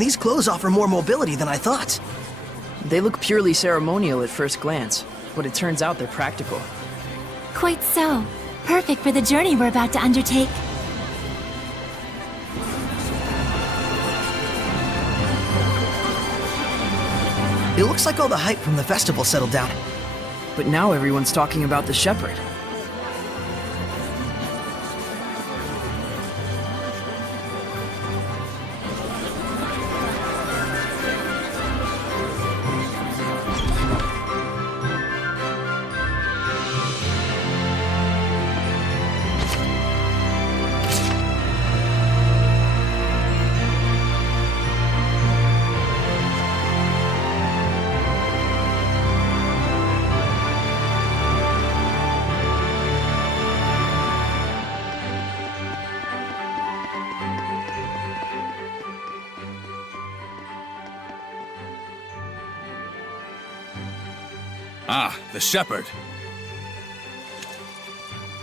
And these clothes offer more mobility than I thought. They look purely ceremonial at first glance, but it turns out they're practical. Quite so. Perfect for the journey we're about to undertake. It looks like all the hype from the festival settled down. But now everyone's talking about the shepherd. Ah, the shepherd.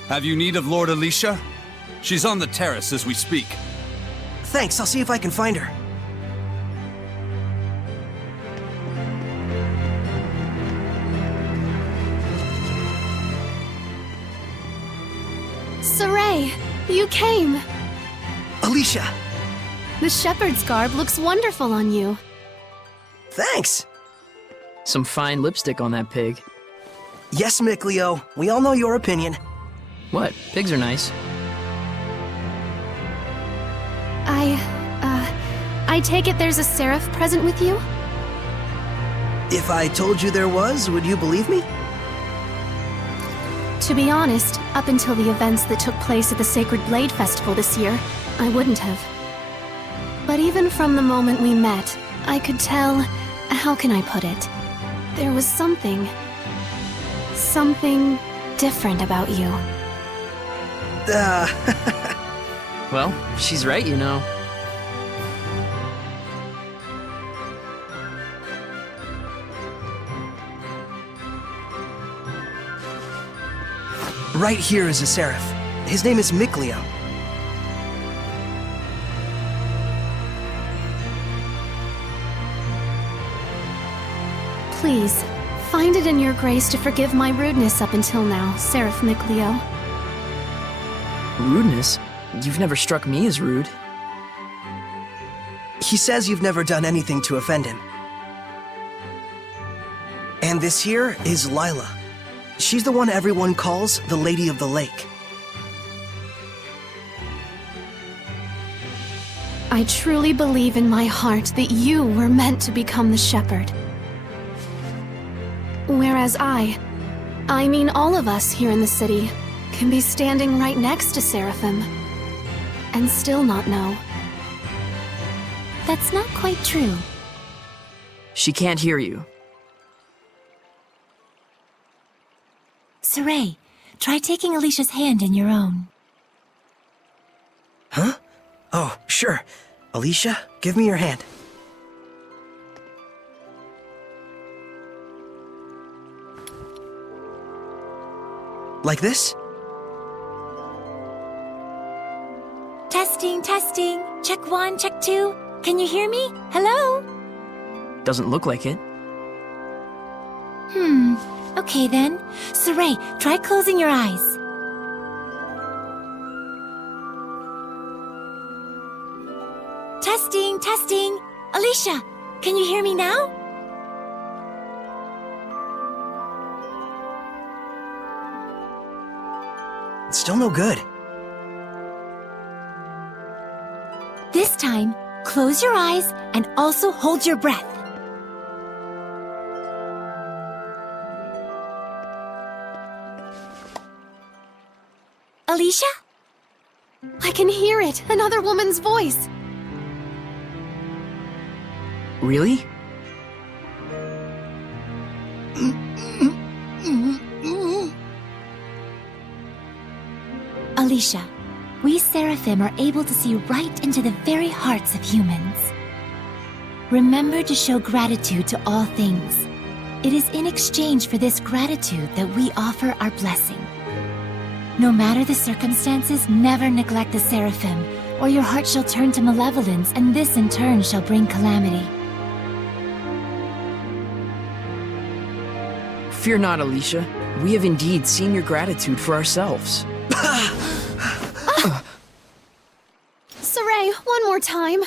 Have you need of Lord Alicia? She's on the terrace as we speak. Thanks, I'll see if I can find her. Saray, you came! Alicia! The shepherd's garb looks wonderful on you. Thanks! Some fine lipstick on that pig. Yes, Mickleo, we all know your opinion. What? Pigs are nice. I take it there's a seraph present with you? If I told you there was, would you believe me? To be honest, up until the events that took place at the Sacred Blade Festival this year, I wouldn't have. But even from the moment we met, I could tell... how can I put it? There was something different about you. Well, she's right, you know. Right here is a seraph. His name is Mickleo. Please, find it in your grace to forgive my rudeness up until now, Seraph Mickleo. Rudeness? You've never struck me as rude. He says you've never done anything to offend him. And this here is Lila. She's the one everyone calls the Lady of the Lake. I truly believe in my heart that you were meant to become the shepherd. Whereas I mean all of us here in the city, can be standing right next to Seraphim and still not know. That's not quite true. She can't hear you. Saray, try taking Alicia's hand in your own. Huh? Oh, sure. Alicia, give me your hand. Like this? Testing, testing. Check 1, check 2. Can you hear me? Hello? Doesn't look like it. Okay then. Saray, try closing your eyes. Testing, testing. Alicia, can you hear me now? It's still no good. This time, close your eyes and also hold your breath. Alicia? I can hear it! Another woman's voice! Really? Alicia, we Seraphim are able to see right into the very hearts of humans. Remember to show gratitude to all things. It is in exchange for this gratitude that we offer our blessing. No matter the circumstances, never neglect the Seraphim, or your heart shall turn to malevolence, and this in turn shall bring calamity. Fear not, Alicia. We have indeed seen your gratitude for ourselves. Saray, one more time.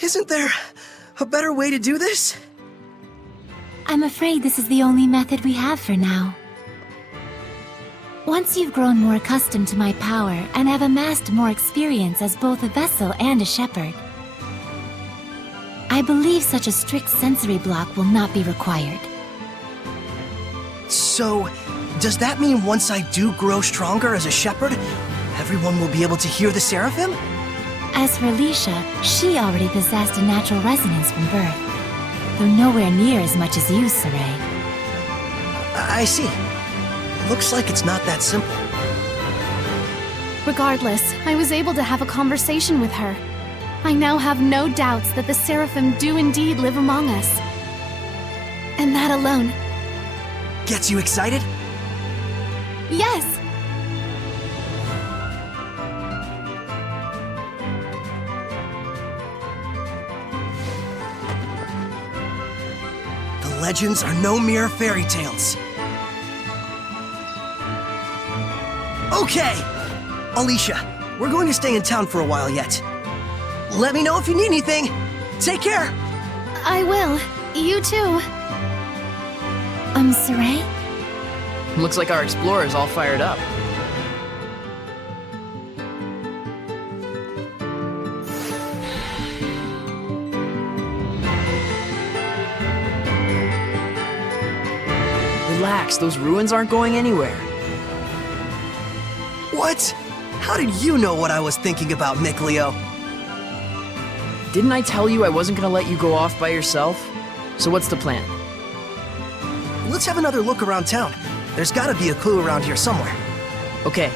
Isn't there a better way to do this? I'm afraid this is the only method we have for now. Once you've grown more accustomed to my power and have amassed more experience as both a vessel and a shepherd, I believe such a strict sensory block will not be required. So, does that mean once I do grow stronger as a shepherd, everyone will be able to hear the Seraphim? As for Alicia, she already possessed a natural resonance from birth, though nowhere near as much as you, Saray. I see. Looks like it's not that simple. Regardless, I was able to have a conversation with her. I now have no doubts that the Seraphim do indeed live among us. And that alone. Gets you excited? Yes! The legends are no mere fairy tales. Okay! Alicia, we're going to stay in town for a while yet. Let me know if you need anything. Take care! I will. You too. Saray? Looks like our explorer's all fired up. Relax, those ruins aren't going anywhere. What? How did you know what I was thinking about, Mikleo? Didn't I tell you I wasn't gonna let you go off by yourself? So what's the plan? Let's have another look around town. There's gotta be a clue around here somewhere. Okay.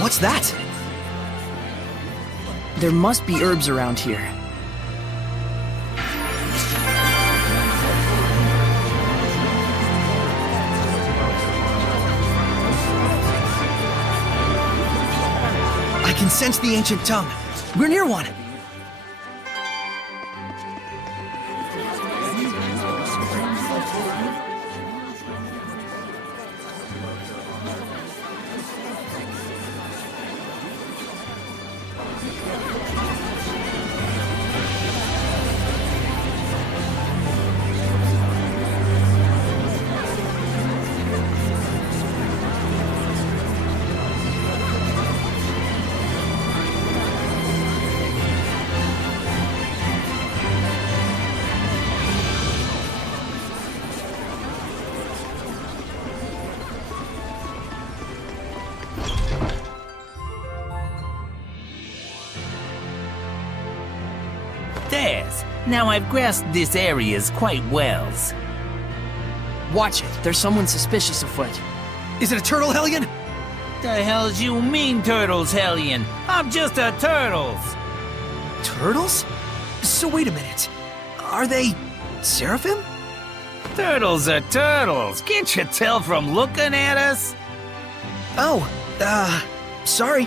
What's that? There must be herbs around here. I can sense the ancient tongue. We're near one. There's. Now I've grasped this areas quite well. Watch it. There's someone suspicious afoot. Is it a turtle, Hellion? The hell's you mean, Turtles, Hellion? I'm just a Turtles! Turtles? So wait a minute. Are they Seraphim? Turtles are turtles! Can't you tell from looking at us? Oh, sorry.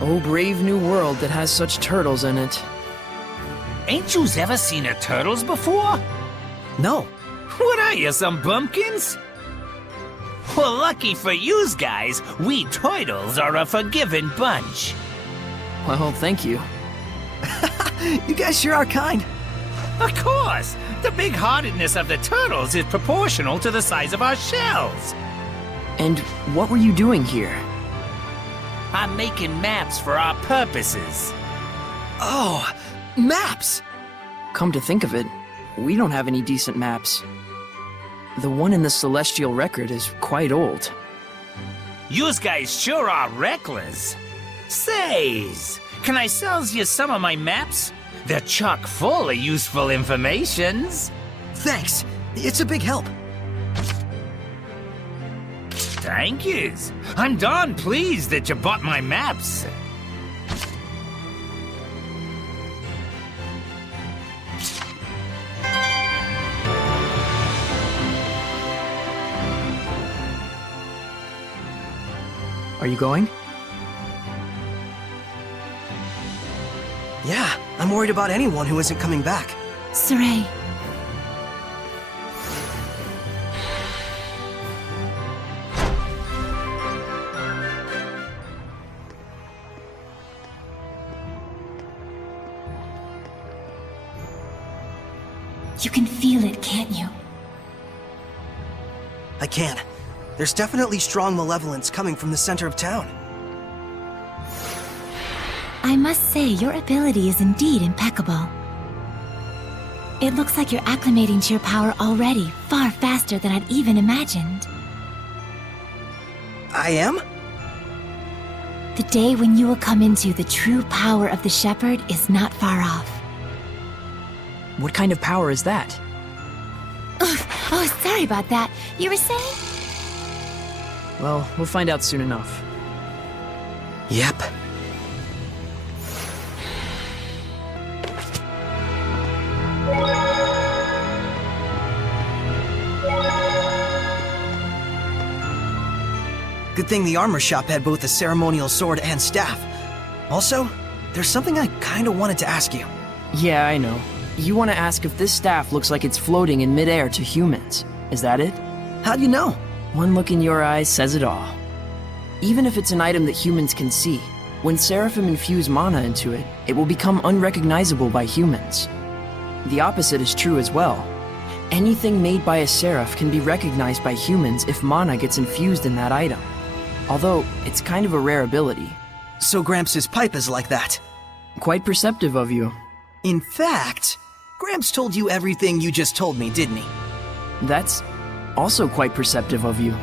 Oh, brave new world that has such turtles in it. Ain't yous ever seen a turtles before? No. What are you, some bumpkins? Well, lucky for yous guys, we turtles are a forgiving bunch. Well, thank you. You guys sure are kind. Of course! The big-heartedness of the turtles is proportional to the size of our shells. And what were you doing here? I'm making maps for our purposes. Oh, maps! Come to think of it, we don't have any decent maps. The one in the Celestial Record is quite old. Yous guys sure are reckless. Says, can I sells you some of my maps? They're chock full of useful informations. Thanks. It's a big help. Thank yous. I'm darn pleased that you bought my maps. Are you going? Yeah, I'm worried about anyone who isn't coming back. Saray. You can feel it, can't you? I can. There's definitely strong malevolence coming from the center of town. I must say, your ability is indeed impeccable. It looks like you're acclimating to your power already, far faster than I'd even imagined. I am? The day when you will come into the true power of the Shepherd is not far off. What kind of power is that? Oh, sorry about that. You were saying? Well, we'll find out soon enough. Yep. Good thing the armor shop had both a ceremonial sword and staff. Also, there's something I kinda wanted to ask you. Yeah, I know. You want to ask if this staff looks like it's floating in midair to humans. Is that it? How'd you know? One look in your eyes says it all. Even if it's an item that humans can see, when Seraphim infuse mana into it, it will become unrecognizable by humans. The opposite is true as well. Anything made by a Seraph can be recognized by humans if mana gets infused in that item. Although, it's kind of a rare ability. So Gramps' pipe is like that. Quite perceptive of you. In fact, Gramps told you everything you just told me, didn't he? That's also quite perceptive of you.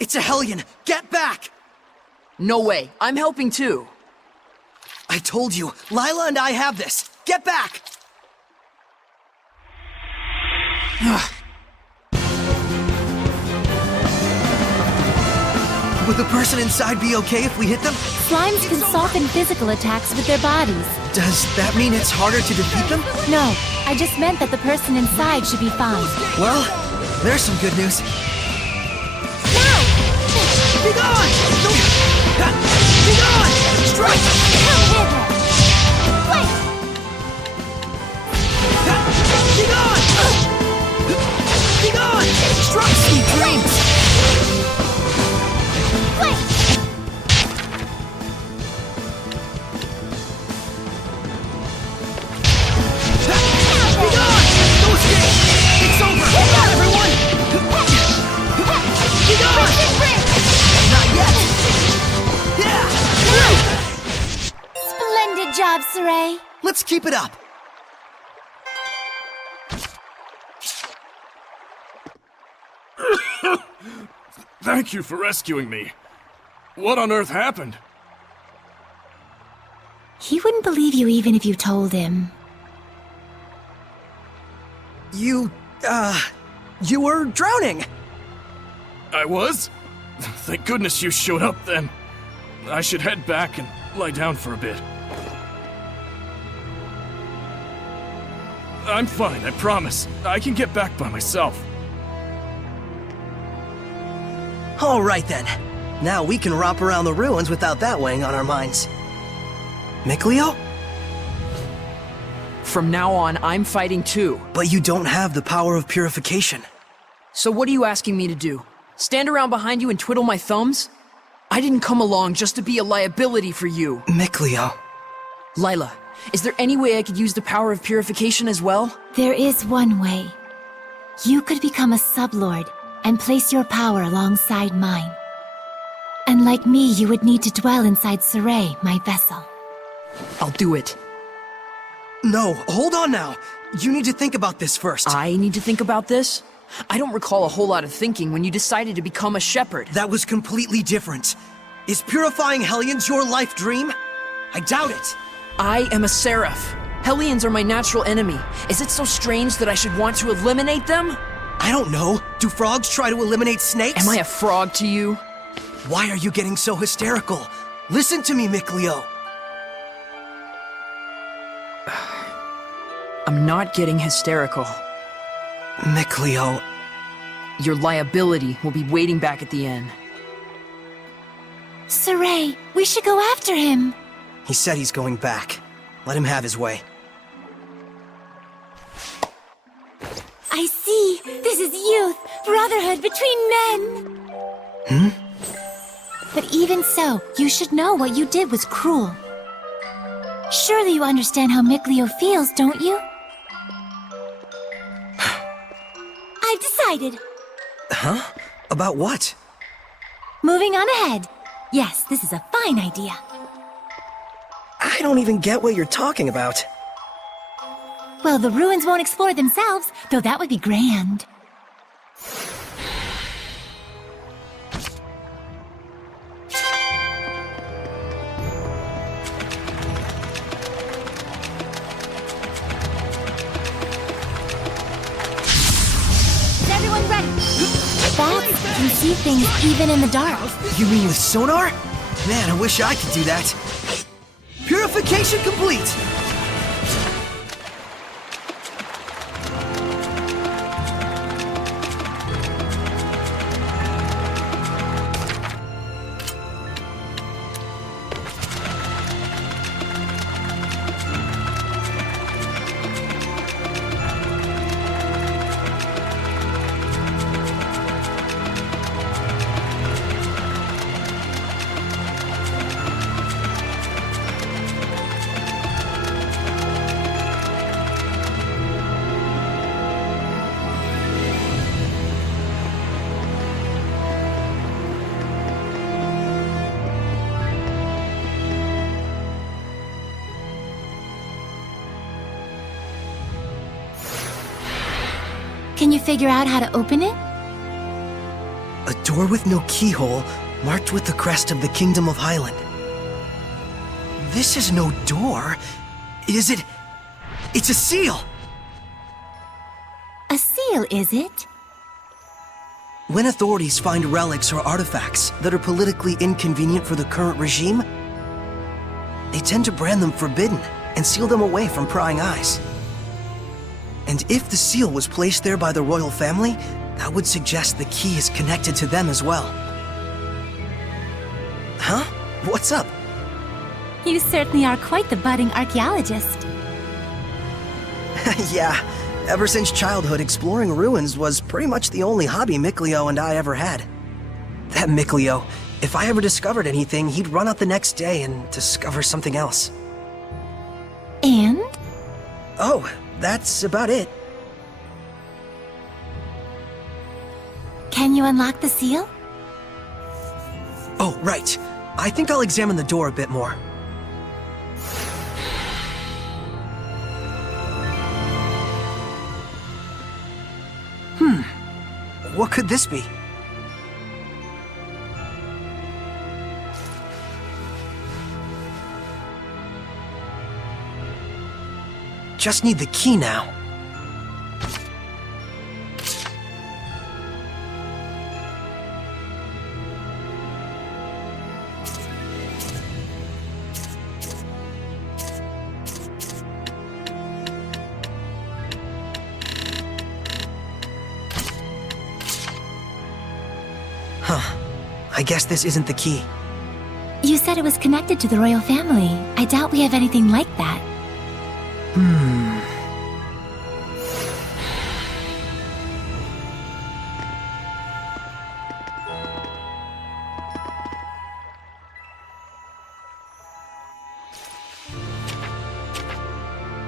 It's a Hellion! Get back! No way, I'm helping too. I told you, Lila and I have this! Get back! Would the person inside be okay if we hit them? Slimes can soften physical attacks with their bodies. Does that mean it's harder to defeat them? No, I just meant that the person inside should be fine. Well, there's some good news. Now! Be gone! Be gone! Strike! Come hither! Wait! Be gone! Be gone! Strike! Sweet dreams! Wait! Be gone! No escape! It's over! Come on, everyone! Be gone! Not yet! Yeah! Splendid job, Saray. Let's keep it up! Thank you for rescuing me. What on earth happened? He wouldn't believe you even if you told him. You were drowning! I was? Thank goodness you showed up then. I should head back and lie down for a bit. I'm fine, I promise. I can get back by myself. Alright then. Now we can romp around the ruins without that weighing on our minds. Micleo? From now on, I'm fighting too. But you don't have the power of purification. So what are you asking me to do? Stand around behind you and twiddle my thumbs? I didn't come along just to be a liability for you. Micleo. Lila, is there any way I could use the power of purification as well? There is one way. You could become a sublord and place your power alongside mine. And like me, you would need to dwell inside Saray, my vessel. I'll do it. No, hold on now. You need to think about this first. I need to think about this? I don't recall a whole lot of thinking when you decided to become a shepherd. That was completely different. Is purifying Hellions your life dream? I doubt it. I am a seraph. Hellions are my natural enemy. Is it so strange that I should want to eliminate them? I don't know. Do frogs try to eliminate snakes? Am I a frog to you? Why are you getting so hysterical? Listen to me, Micleo. I'm not getting hysterical. Micleo. Your liability will be waiting back at the inn. Saray, we should go after him. He said he's going back. Let him have his way. I see. This is youth, brotherhood between men. But even so, you should know what you did was cruel. Surely you understand how Micleo feels, don't you? I've decided. Huh? About what? Moving on ahead. Yes, this is a fine idea. I don't even get what you're talking about. Well, the ruins won't explore themselves, though that would be grand. Is everyone ready? Bats can see things even in the dark. You mean with sonar? Man, I wish I could do that. Purification complete! Can you figure out how to open it? A door with no keyhole, marked with the crest of the Kingdom of Highland. This is no door. Is it? It's a seal! A seal, is it? When authorities find relics or artifacts that are politically inconvenient for the current regime, they tend to brand them forbidden and seal them away from prying eyes. And if the seal was placed there by the royal family, that would suggest the key is connected to them as well. Huh? What's up? You certainly are quite the budding archaeologist. Yeah, ever since childhood, exploring ruins was pretty much the only hobby Mikleo and I ever had. That Mikleo, if I ever discovered anything, he'd run out the next day and discover something else. And? Oh, that's about it. Can you unlock the seal? Oh, right. I think I'll examine the door a bit more. What could this be? Just need the key now. Huh. I guess this isn't the key. You said it was connected to the royal family. I doubt we have anything like that.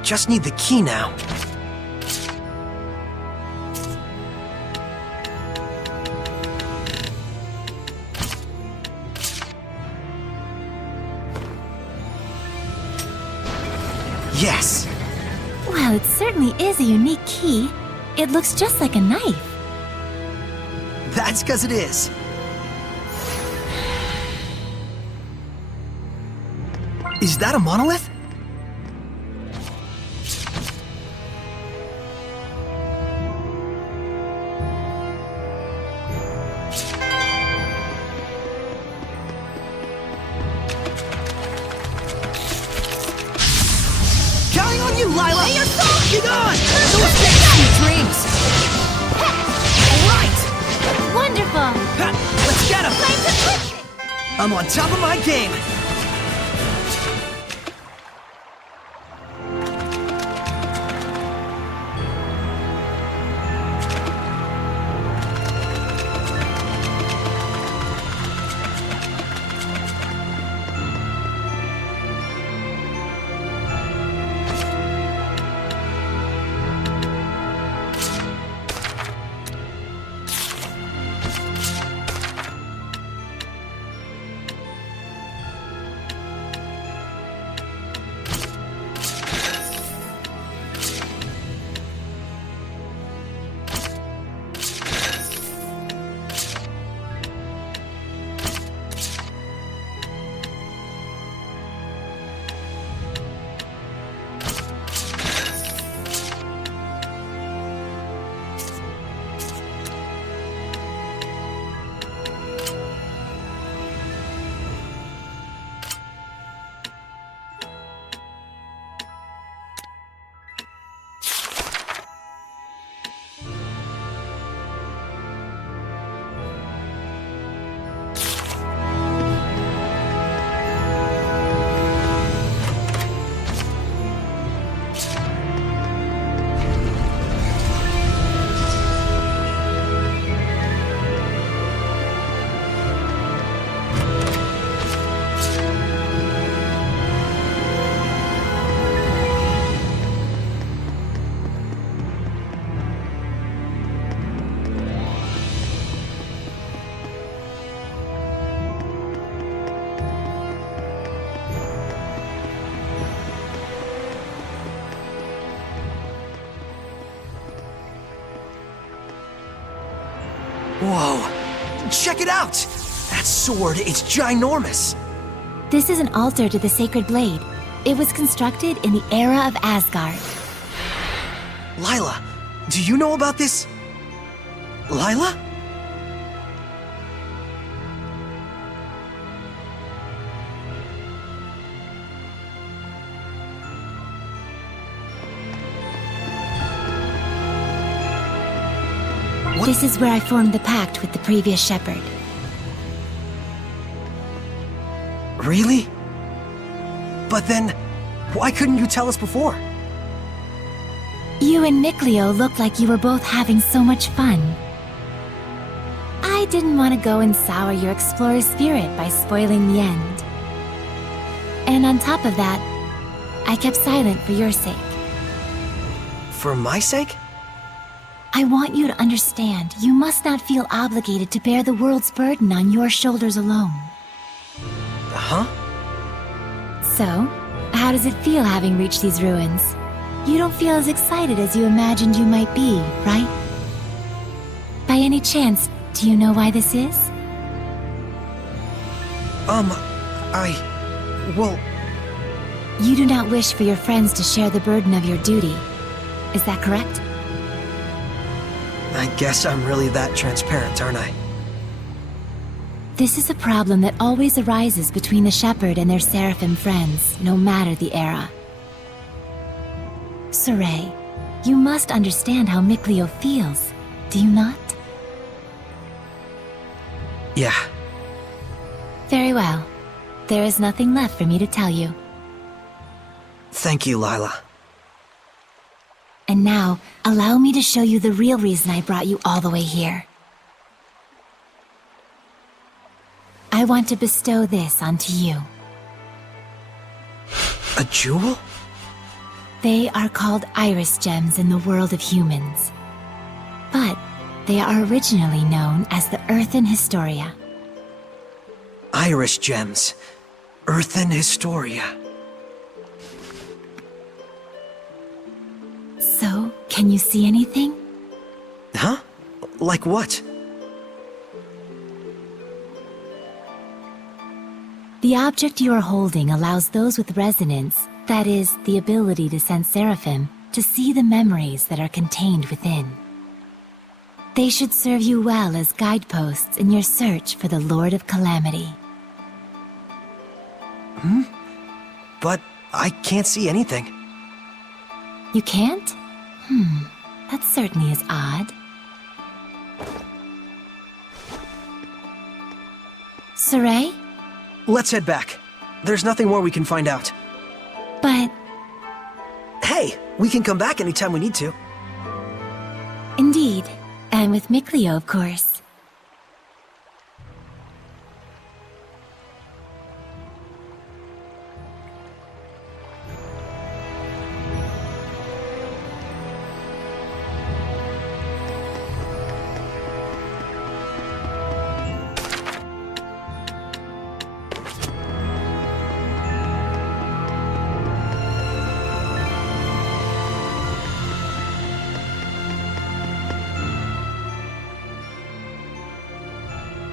Just need the key now. Yes! Well, it certainly is a unique key. It looks just like a knife. That's 'cause it is. Is that a monolith? Counting on you, Lila! May your soul be gone! So escape sweet dreams! Alright! Wonderful! Let's get him! I'm on top of my game! Whoa! Check it out! That sword is ginormous! This is an altar to the sacred blade. It was constructed in the era of Asgard. Lila, do you know about this? Lila? This is where I formed the pact with the previous shepherd. Really? But then, why couldn't you tell us before? You and Mikleo looked like you were both having so much fun. I didn't want to go and sour your explorer spirit by spoiling the end. And on top of that, I kept silent for your sake. For my sake? I want you to understand, you must not feel obligated to bear the world's burden on your shoulders alone. Huh? So, how does it feel having reached these ruins? You don't feel as excited as you imagined you might be, right? By any chance, do you know why this is? Well, You do not wish for your friends to share the burden of your duty. Is that correct? I guess I'm really that transparent, aren't I? This is a problem that always arises between the shepherd and their seraphim friends, no matter the era. Saray, you must understand how Mikleo feels, do you not? Yeah. Very well. There is nothing left for me to tell you. Thank you, Lila. And now, allow me to show you the real reason I brought you all the way here. I want to bestow this onto you. A jewel? They are called iris gems in the world of humans. But they are originally known as the Earthen Historia. Iris gems. Earthen Historia. So, can you see anything? Huh? Like what? The object you are holding allows those with resonance, that is, the ability to sense seraphim, to see the memories that are contained within. They should serve you well as guideposts in your search for the Lord of Calamity. But I can't see anything. You can't? That certainly is odd. Saray? Let's head back. There's nothing more we can find out. But Hey, we can come back anytime we need to. indeed, and with Mikleo, of course.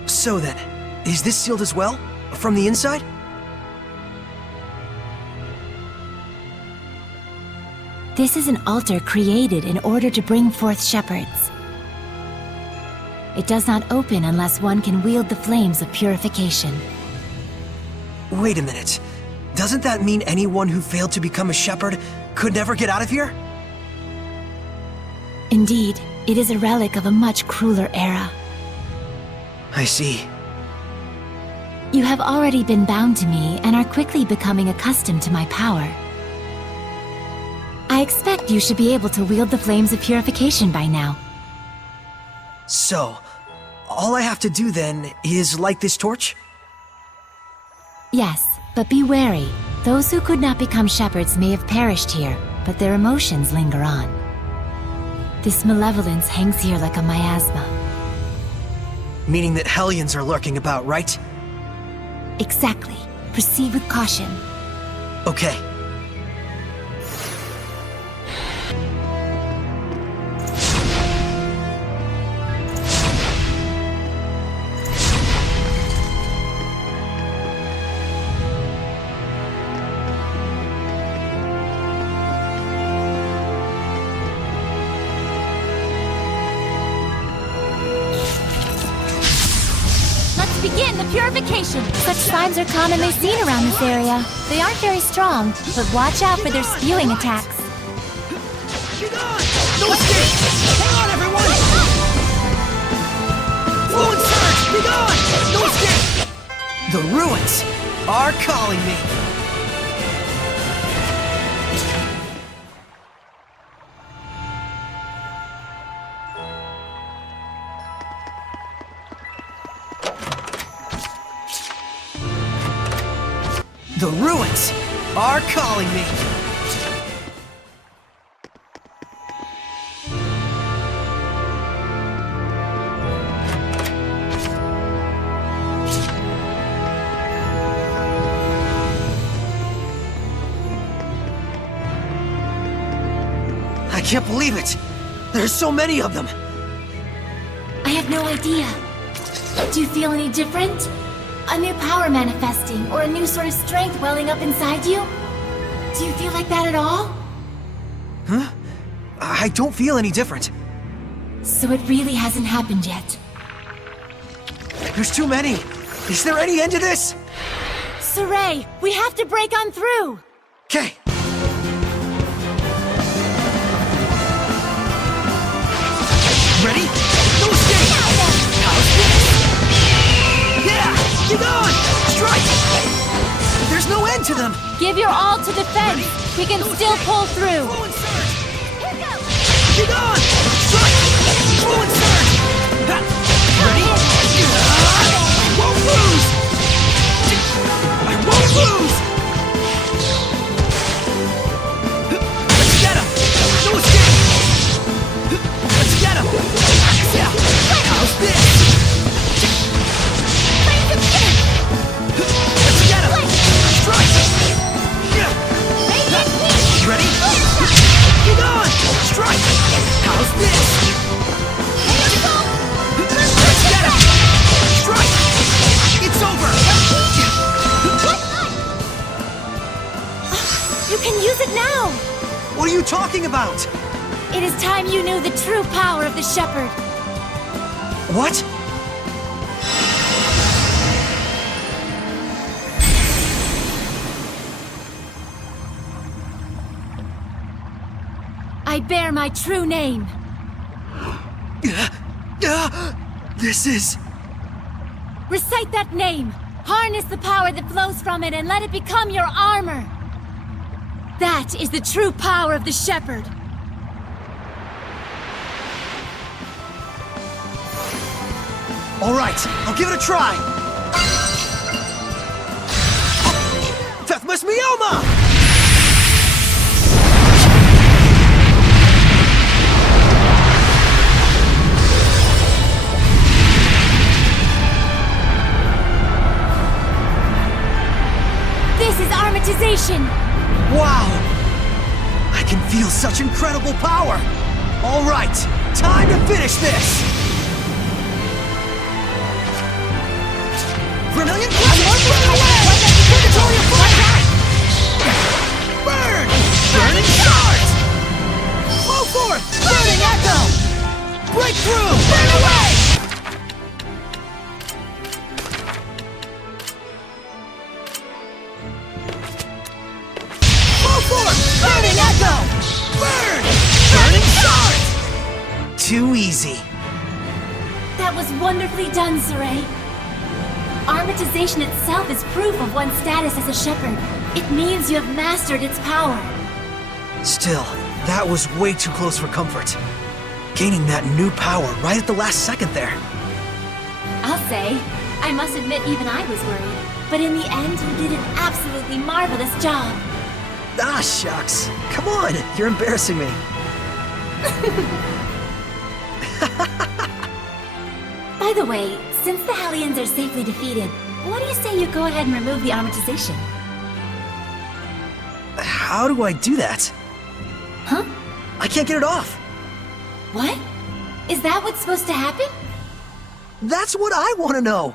So then, is this sealed as well? From the inside? This is an altar created in order to bring forth shepherds. It does not open unless one can wield the flames of purification. Wait a minute. Doesn't that mean anyone who failed to become a shepherd could never get out of here? Indeed, it is a relic of a much crueler era. I see. You have already been bound to me and are quickly becoming accustomed to my power. I expect you should be able to wield the flames of purification by now. So, all I have to do then is light this torch? Yes, but be wary. Those who could not become shepherds may have perished here, but their emotions linger on. This malevolence hangs here like a miasma. Meaning that Hellions are lurking about, right? Exactly. Proceed with caution. Okay. begin the purification! Such slimes are commonly seen around this area. They aren't very strong, but watch out for their spewing attacks. No escape! Hang on, everyone! Flow and surge! Be gone! No escape! The ruins are calling me. The ruins are calling me. I can't believe it! There's so many of them! I have no idea. Do you feel any different? A new power manifesting, or a new sort of strength welling up inside you? Do you feel like that at all? Huh? I don't feel any different. So it really hasn't happened yet. There's too many! Is there any end to this? Saray, we have to break on through! Okay. Ready? No escape! How's this? Yeah! Get on! Strike! There's no end to them! Give your all to defense! We can still pull through! Flow and surge! Get on! Strike! Flow and surge! Ha! Ready? I won't lose! I won't lose! Let's get him! No escape! Let's get him! Yeah! How's this? Let's get him! Strike! Yeah! Ready? Get on! Strike! How's this? Let's get him! Strike! It's over! You can use it now! What are you talking about? It is time you knew the true power of the Shepherd. What? I bear my true name. This is... Recite that name. Harness the power that flows from it and let it become your armor. That is the true power of the Shepherd. All right, I'll give it a try. Fethmus Mioma! This is armatization! Wow! I can feel such incredible power! All right, time to finish this! Vermilion Plasma, burn away! Purgatory of Fire! Burn! Burning Shards! Flow forth! Burning Echo! Breakthrough! Burn away! Flow forth! Burning Echo! Burn! Burning Shards! Too easy. That was wonderfully done, Saray. Armatization itself is proof of one's status as a Shepherd. It means you have mastered its power. Still, that was way too close for comfort. Gaining that new power right at the last second there. I'll say, I must admit even I was worried. But in the end, you did an absolutely marvelous job. Ah, shucks. Come on, you're embarrassing me. By the way, since the Hellions are safely defeated, what do you say you go ahead and remove the armatization? How do I do that? Huh? I can't get it off. What? Is that what's supposed to happen? That's what I want to know.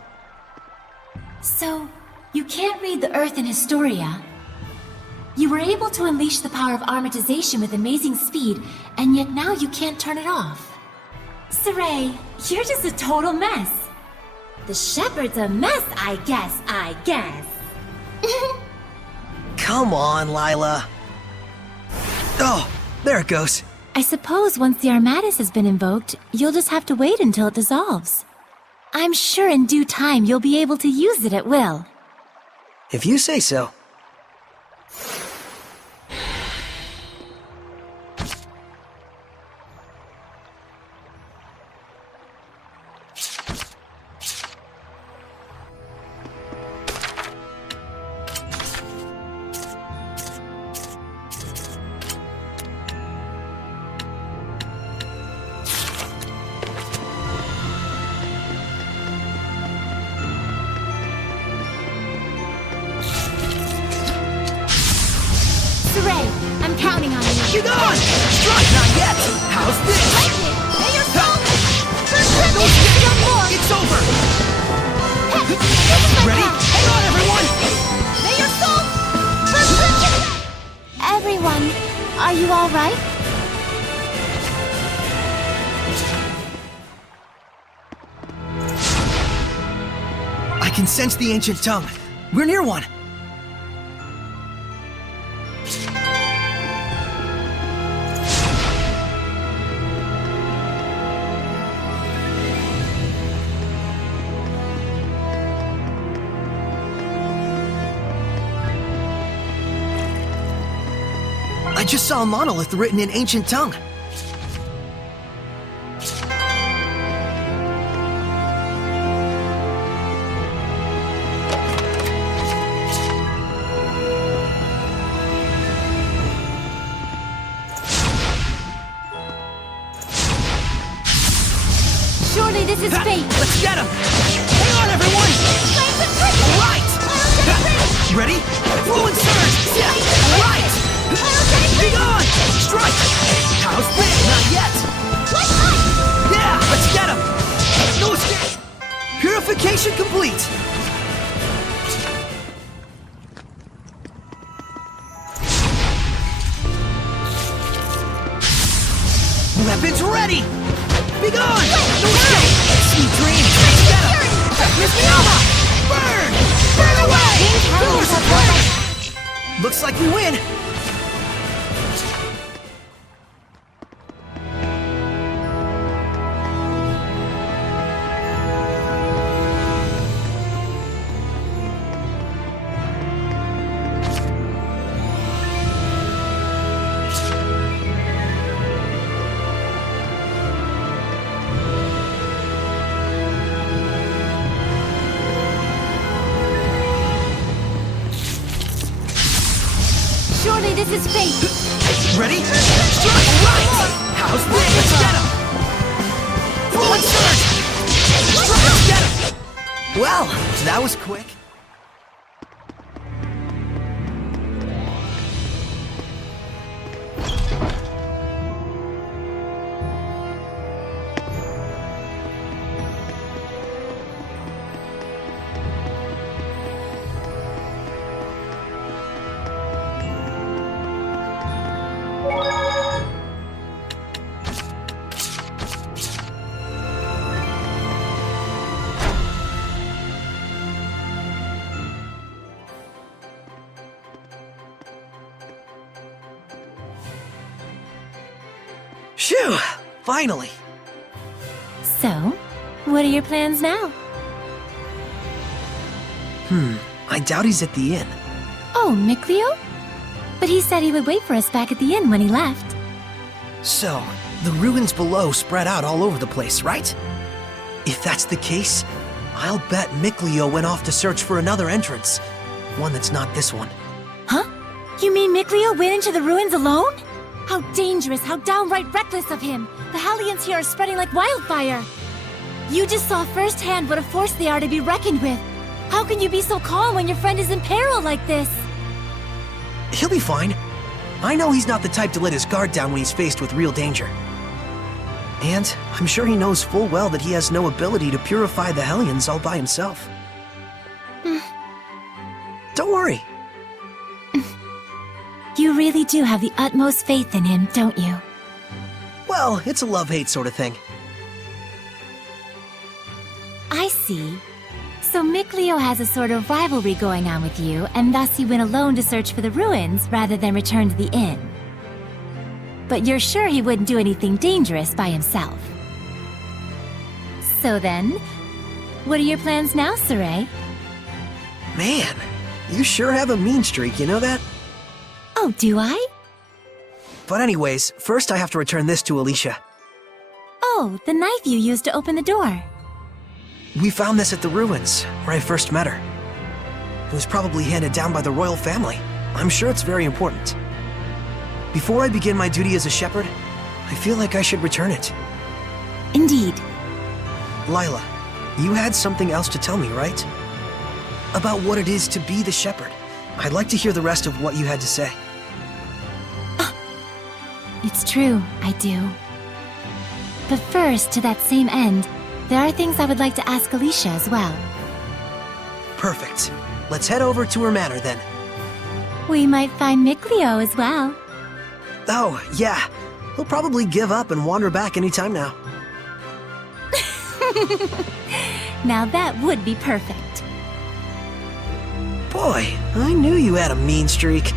So, you can't read the Earth in Historia. You were able to unleash the power of armatization with amazing speed, and yet now you can't turn it off. Saray, you're just a total mess. The shepherd's a mess, I guess. Come on, Lila. Oh, there it goes. I suppose once the Armatus has been invoked, you'll just have to wait until it dissolves. I'm sure in due time you'll be able to use it at will. If you say so. I'm counting on you. Get on! Strike! Not yet! How's this? May your soul... It's over! Ready? Hang on, everyone! May your soul... Everyone, are you all right? I can sense the ancient tongue. We're near one. I just saw a monolith written in ancient tongue. Surely this is fate. Let's get him! Hang on, everyone! All right! Ready? Fluid surge! Yeah! All right! Be gone! Strike! How's this? Not yet! Yeah! Let's get him! No escape! Purification complete! Weapons ready! Be gone! No escape! Sweet dreams! Let's get him! Fethmus Mioma! Burn! Burn away! Force of light! Looks like we win! Surely this is fate. Ready? Strike! Right! How's this? Let's get him! Fluid surge! Strike! Let's get him! Well, that was quick. Phew! Finally! So, what are your plans now? I doubt he's at the inn. Oh, Mikleo? But he said he would wait for us back at the inn when he left. So, the ruins below spread out all over the place, right? If that's the case, I'll bet Mikleo went off to search for another entrance. One that's not this one. Huh? You mean Mikleo went into the ruins alone? How dangerous, how downright reckless of him! The Hellions here are spreading like wildfire! You just saw firsthand what a force they are to be reckoned with! How can you be so calm when your friend is in peril like this? He'll be fine. I know he's not the type to let his guard down when he's faced with real danger. And I'm sure he knows full well that he has no ability to purify the Hellions all by himself. Don't worry. You really do have the utmost faith in him, don't you? Well, it's a love-hate sort of thing. I see. So Mikleo has a sort of rivalry going on with you, and thus he went alone to search for the ruins rather than return to the inn. But you're sure he wouldn't do anything dangerous by himself. So then, what are your plans now, Saray? Man, you sure have a mean streak, you know that? Oh, do I? But anyways, first I have to return this to Alicia. Oh, the knife you used to open the door. We found this at the ruins, where I first met her. It was probably handed down by the royal family. I'm sure it's very important. Before I begin my duty as a shepherd, I feel like I should return it. Indeed. Lila, you had something else to tell me, right? About what it is to be the shepherd. I'd like to hear the rest of what you had to say. It's true, I do. But first, to that same end, there are things I would like to ask Alicia as well. Perfect. Let's head over to her manor then. We might find Mikleo as well. Oh, yeah. He'll probably give up and wander back anytime now. Now that would be perfect. Boy, I knew you had a mean streak.